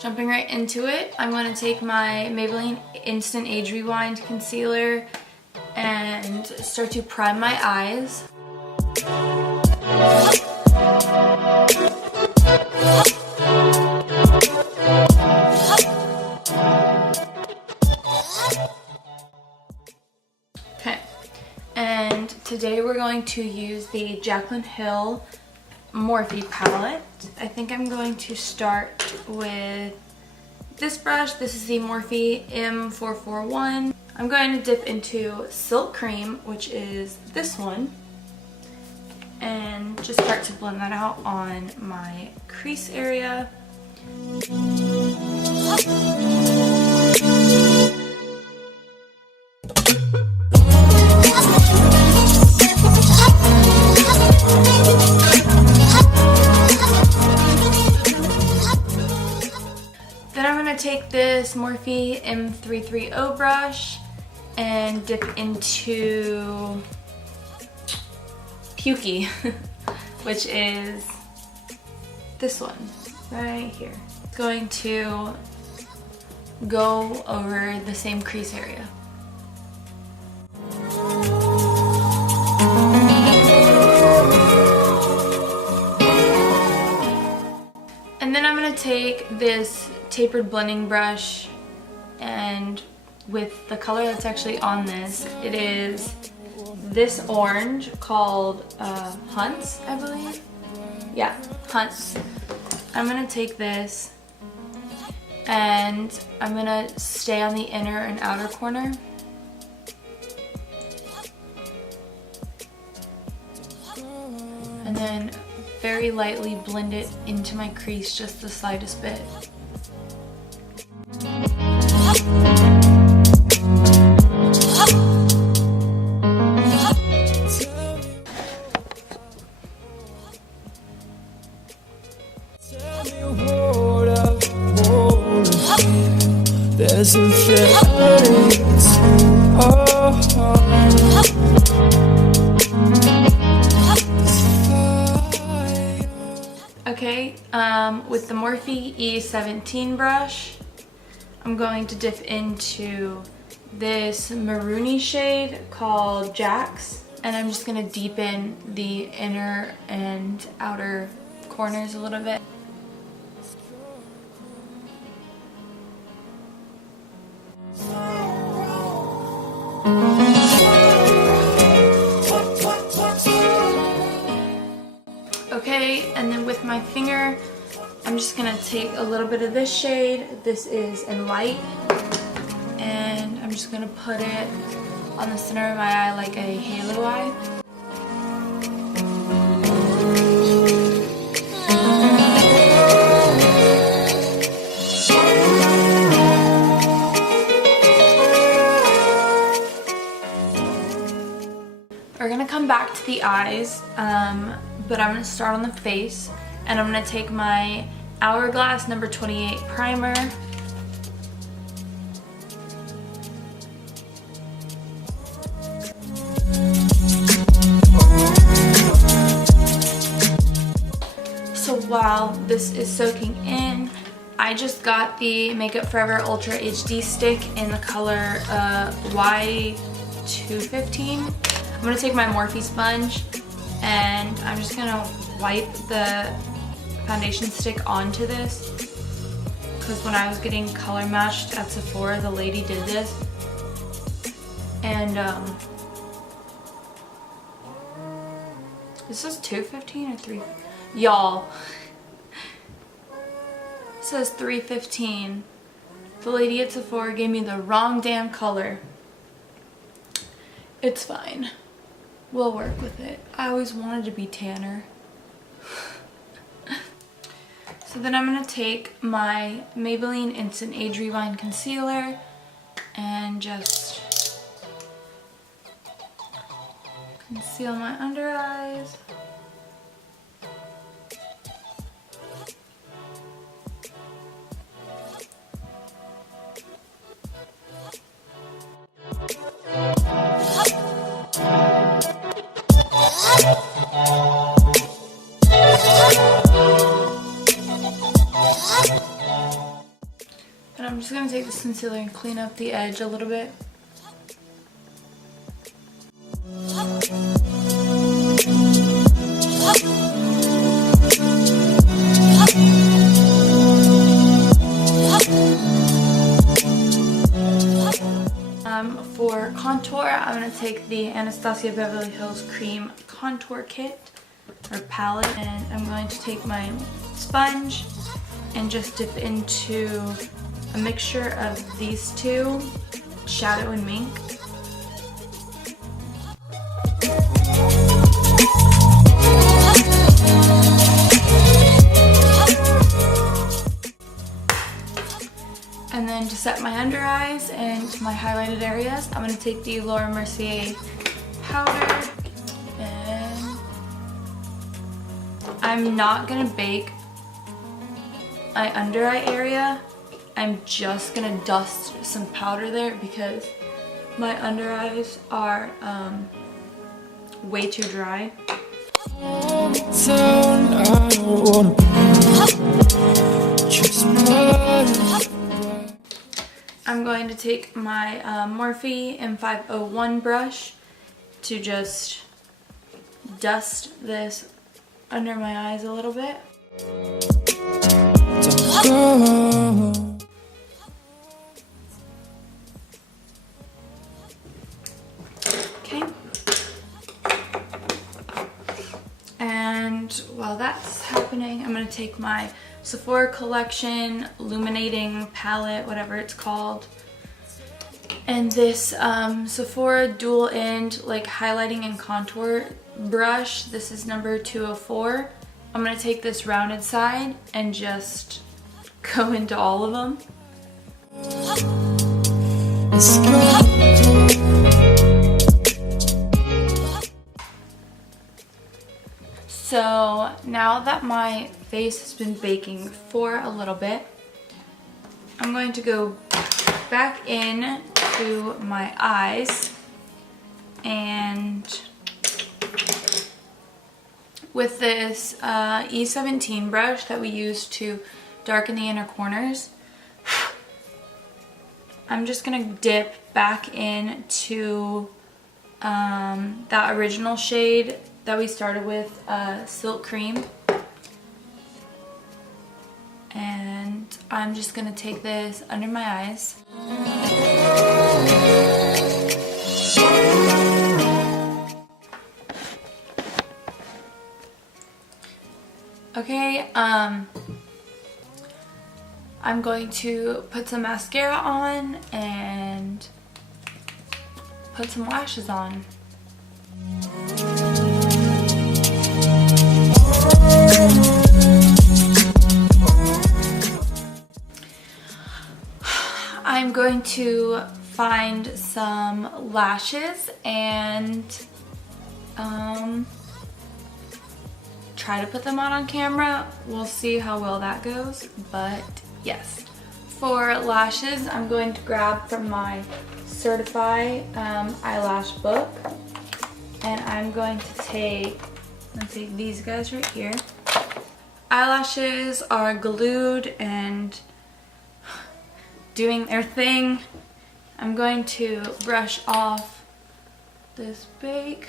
Jumping right into it, I'm going to take my Maybelline Instant Age Rewind Concealer and start to prime my eyes. Okay, and today we're going to use the Jaclyn Hill Morphe palette. I think I'm going to start with this brush. This is the Morphe M441. I'm going to dip into Silk Cream, which is this one, and just start to blend that out on my crease area. Then I'm going to take this Morphe M330 brush and dip into Pukey, which is this one right here. It's going to go over the same crease area. And then I'm going to take this Tapered blending brush, and with the color that's actually on this, it is this orange called Hunts, I believe. Yeah, Hunts. I'm going to take this and I'm going to stay on the inner and outer corner. And then very lightly blend it into my crease just the slightest bit. Okay, with the Morphe E17 brush, I'm going to dip into this maroony shade called Jax, and I'm just going to deepen the inner and outer corners a little bit. Okay, and then with my finger, I'm just going to take a little bit of this shade. This is in light, and I'm just going to put it on the center of my eye like a halo eye. We're going to come back to the eyes, but I'm going to start on the face, and I'm going to take my HourGlass number 28 primer. So while this is soaking in, I just got the Makeup Forever Ultra HD stick in the color Y215. I'm going to take my Morphe sponge and I'm just going to wipe the foundation stick onto this, because when I was getting color matched at Sephora, the lady did this, and this is 215 or 3, y'all, it says 315. The lady at Sephora gave me the wrong damn color. It's fine, we'll work with it. I always wanted to be tanner. So then I'm going to take my Maybelline Instant Age Rewind Concealer and just conceal my under eyes. I'm just going to take this concealer and clean up the edge a little bit. For contour, I'm going to take the Anastasia Beverly Hills Cream Contour Kit or palette, and I'm going to take my sponge and just dip into a mixture of these two, Shadow and Mink. And then to set my under eyes and my highlighted areas, I'm going to take the Laura Mercier powder, and I'm not going to bake my under eye area. I'm just going to dust some powder there because my under eyes are way too dry. I'm going to take my Morphe M541 brush to just dust this under my eyes a little bit. Okay. And while that's happening, I'm going to take my Sephora Collection Luminating palette, whatever it's called, and this Sephora dual end like highlighting and contour brush. This is number 204. I'm going to take this rounded side and just go into all of them. So now that my face has been baking for a little bit, I'm going to go back in to my eyes, and with this E17 brush that we use to darken the inner corners, I'm just going to dip back into that original shade that we started with, Silk Cream. And I'm just going to take this under my eyes. Okay, I'm going to put some mascara on and put some lashes on. I'm going to find some lashes and try to put them on camera. We'll see how well that goes, but yes. For lashes, I'm going to grab from my Certifeye eyelash book, and I'm going to take, let's see, these guys right here. Eyelashes are glued and doing their thing. I'm going to brush off this bake.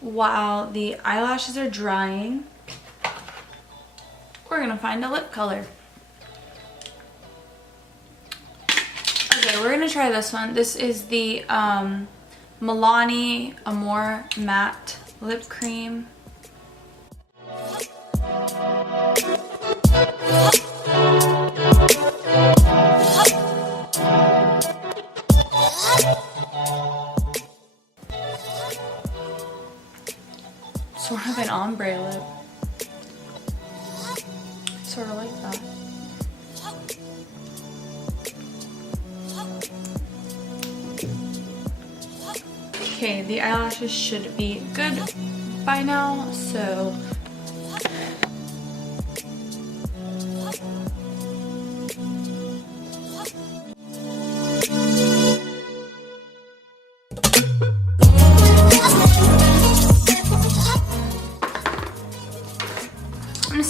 While the eyelashes are drying, we're gonna find a lip color. Okay, we're gonna try this one. This is the Milani Amore Matte Lip Cream. Sort of an ombre lip. Sort of like that. Okay, the eyelashes should be good by now, so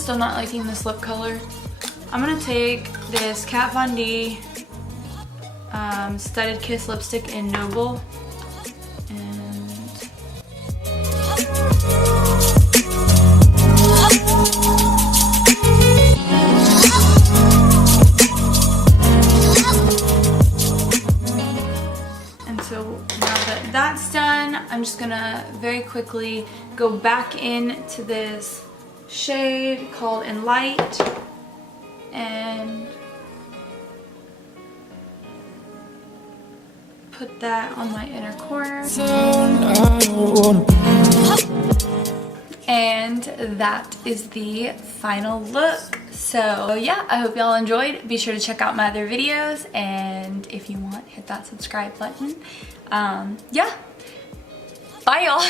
still not liking this lip color. I'm gonna take this Kat Von D Studded Kiss lipstick in Noble. And so now that that's done, I'm just gonna very quickly go back into this shade called In Light and put that on my inner corner. And that is the final look. So yeah, I hope y'all enjoyed. Be sure to check out my other videos, and if you want, hit that subscribe button. Yeah, bye y'all.